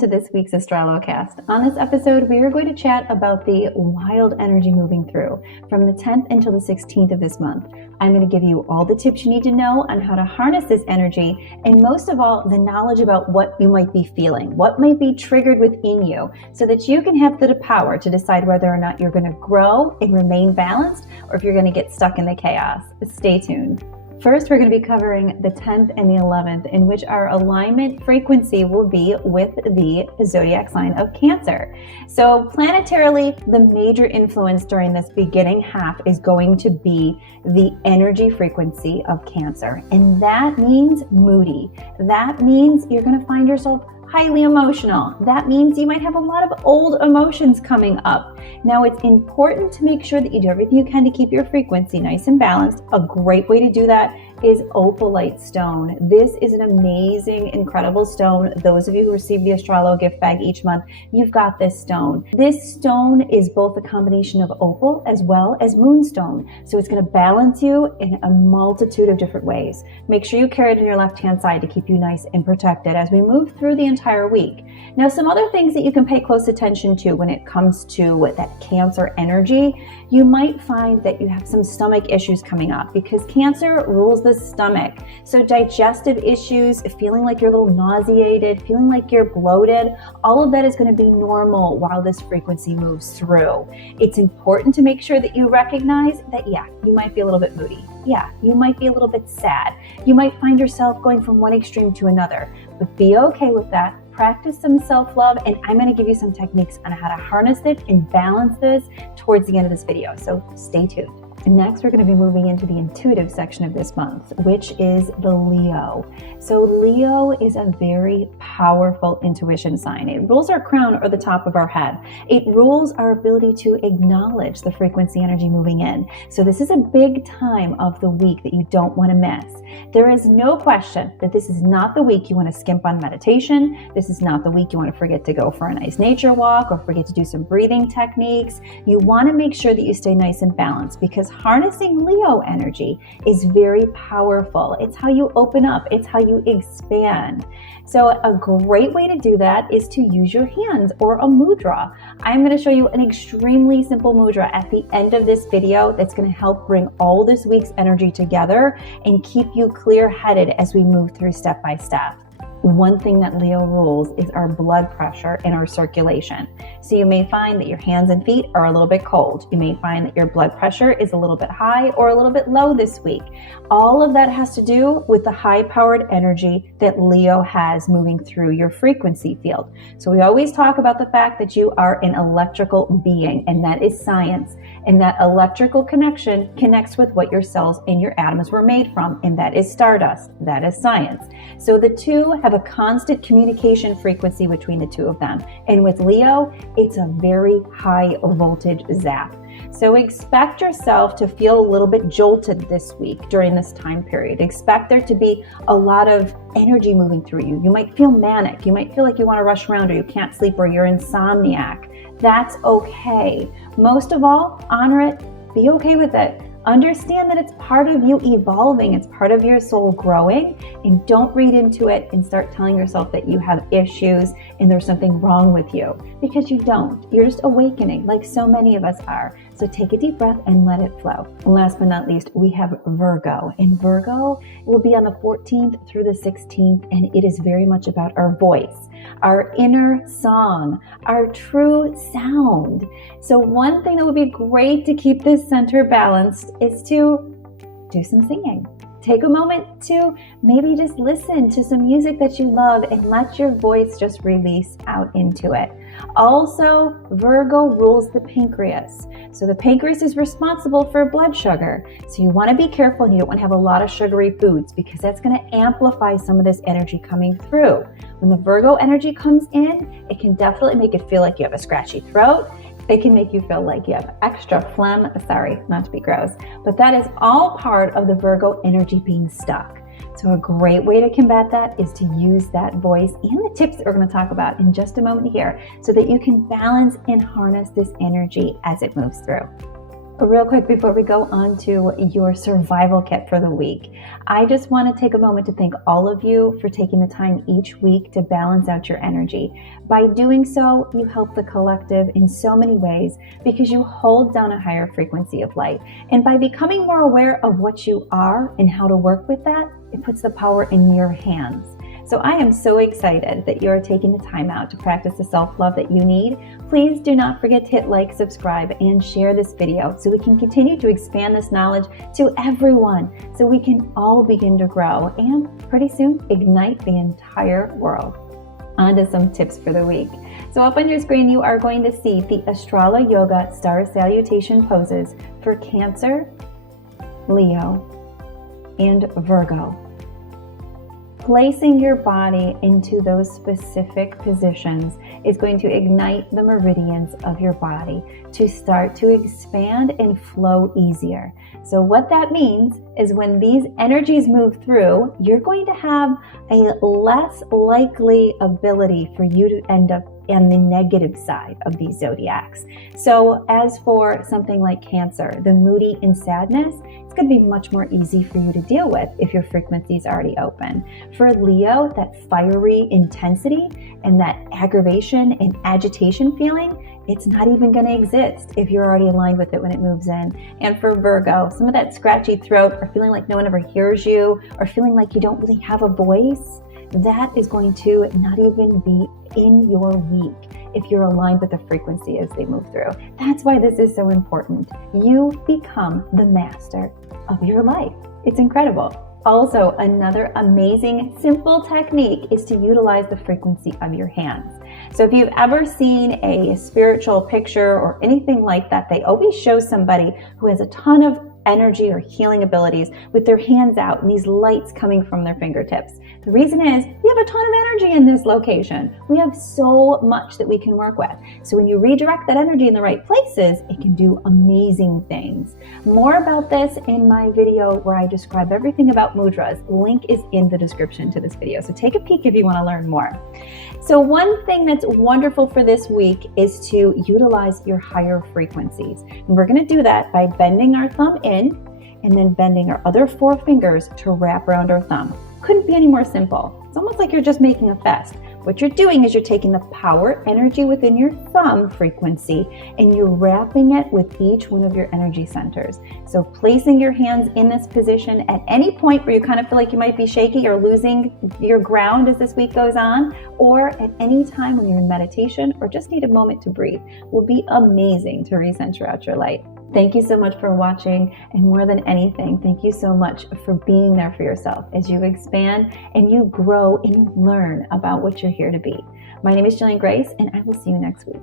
to this week's AstroloCAST. On this episode, we are going to chat about the wild energy moving through from the 10th until the 16th of this month. I'm going to give you all the tips you need to know on how to harness this energy, and most of all, the knowledge about what you might be feeling, what might be triggered within you, so that you can have the power to decide whether or not you're going to grow and remain balanced, or if you're going to get stuck in the chaos. Stay tuned. First, we're going to be covering the 10th and the 11th, in which our alignment frequency will be with the zodiac sign of Cancer. So planetarily, the major influence during this beginning half is going to be the energy frequency of Cancer. And that means moody. That means you're going to find yourself highly emotional. That means you might have a lot of old emotions coming up. Now, it's important to make sure that you do everything you can to keep your frequency nice and balanced. A great way to do that is Opalite Stone. This is an amazing, incredible stone. Those of you who receive the Astrolo gift bag each month, you've got this stone. This stone is both a combination of opal as well as moonstone. So it's going to balance you in a multitude of different ways. Make sure you carry it on your left-hand side to keep you nice and protected as we move through the entire week. Now, some other things that you can pay close attention to when it comes to that Cancer energy, you might find that you have some stomach issues coming up because Cancer rules the stomach. So digestive issues, feeling like you're a little nauseated, feeling like you're bloated, all of that is going to be normal while this frequency moves through. It's important to make sure that you recognize that, you might be a little bit moody. You might be a little bit sad. You might find yourself going from one extreme to another, but be okay with that. Practice some self-love, and I'm going to give you some techniques on how to harness it and balance this towards the end of this video. So stay tuned. And next, we're going to be moving into the intuitive section of this month, which is the Leo. So Leo is a very powerful intuition sign. It rules our crown or the top of our head. It rules our ability to acknowledge the frequency energy moving in. So this is a big time of the week that you don't want to miss. There is no question that this is not the week you want to skimp on meditation. This is not the week you want to forget to go for a nice nature walk or forget to do some breathing techniques. You want to make sure that you stay nice and balanced, because harnessing Leo energy is very powerful. It's how you open up. It's how you expand. So a great way to do that is to use your hands or a mudra. I'm going to show you an extremely simple mudra at the end of this video that's going to help bring all this week's energy together and keep you clear-headed as we move through step by step. One thing that Leo rules is our blood pressure and our circulation. So you may find that your hands and feet are a little bit cold. You may find that your blood pressure is a little bit high or a little bit low this week. All of that has to do with the high-powered energy that Leo has moving through your frequency field. So we always talk about the fact that you are an electrical being, and that is science. And that electrical connection connects with what your cells and your atoms were made from, and that is stardust. That is science. So the two have a constant communication frequency between the two of them. And with Leo, it's a very high voltage zap. So expect yourself to feel a little bit jolted this week during this time period. Expect there to be a lot of energy moving through you. You might feel manic. You might feel like you want to rush around, or you can't sleep, or you're insomniac. That's okay. Most of all, honor it. Be okay with it. Understand that it's part of you evolving. It's part of your soul growing, and don't read into it and start telling yourself that you have issues and there's something wrong with you, because you don't. You're just awakening like so many of us are. So take a deep breath and let it flow. And last but not least, we have Virgo. And Virgo will be on the 14th through the 16th, and it is very much about our voice, our inner song, our true sound. So one thing that would be great to keep this center balanced is to do some singing. Take a moment to maybe just listen to some music that you love and let your voice just release out into it. Also, Virgo rules the pancreas. So the pancreas is responsible for blood sugar. So you want to be careful, and you don't want to have a lot of sugary foods, because that's going to amplify some of this energy coming through. When the Virgo energy comes in, it can definitely make it feel like you have a scratchy throat. It can make you feel like you have extra phlegm. Sorry, not to be gross, but that is all part of the Virgo energy being stuck. So a great way to combat that is to use that voice and the tips that we're going to talk about in just a moment here, so that you can balance and harness this energy as it moves through. Real quick before we go on to your survival kit for the week, I just want to take a moment to thank all of you for taking the time each week to balance out your energy. By doing so, you help the collective in so many ways because you hold down a higher frequency of light. And by becoming more aware of what you are and how to work with that, it puts the power in your hands. So I am so excited that you are taking the time out to practice the self-love that you need. Please do not forget to hit like, subscribe, and share this video so we can continue to expand this knowledge to everyone so we can all begin to grow and pretty soon ignite the entire world. On to some tips for the week. So up on your screen, you are going to see the AstroloYoga Star Salutation poses for Cancer, Leo, and Virgo. Placing your body into those specific positions is going to ignite the meridians of your body to start to expand and flow easier. So what that means is when these energies move through, you're going to have a less likely ability for you to end up on the negative side of these zodiacs. So as for something like Cancer, the moody and sadness, it's going to be much more easy for you to deal with if your frequency is already open. For Leo, that fiery intensity and that aggravation and agitation feeling, it's not even going to exist if you're already aligned with it when it moves in. And for Virgo, some of that scratchy throat or feeling like no one ever hears you or feeling like you don't really have a voice, that is going to not even be in your week if you're aligned with the frequency as they move through. That's why this is so important. You become the master of your life. It's incredible. Also, another amazing, simple technique is to utilize the frequency of your hands. So if you've ever seen a spiritual picture or anything like that, they always show somebody who has a ton of energy or healing abilities with their hands out and these lights coming from their fingertips. The reason is we have a ton of energy in this location. We have so much that we can work with. So when you redirect that energy in the right places, it can do amazing things. More about this in my video where I describe everything about mudras. Link is in the description to this video. So take a peek if you want to learn more. So one thing that's wonderful for this week is to utilize your higher frequencies. And we're going to do that by bending our thumb in and then bending our other 4 fingers to wrap around our thumb. Couldn't be any more simple. It's almost like you're just making a fest. What you're doing is you're taking the power energy within your thumb frequency and you're wrapping it with each one of your energy centers. So placing your hands in this position at any point where you kind of feel like you might be shaky or losing your ground as this week goes on, or at any time when you're in meditation or just need a moment to breathe, will be amazing to recenter out your light. Thank you so much for watching, and more than anything, thank you so much for being there for yourself as you expand and you grow and you learn about what you're here to be. My name is Jillian Grace, and I will see you next week.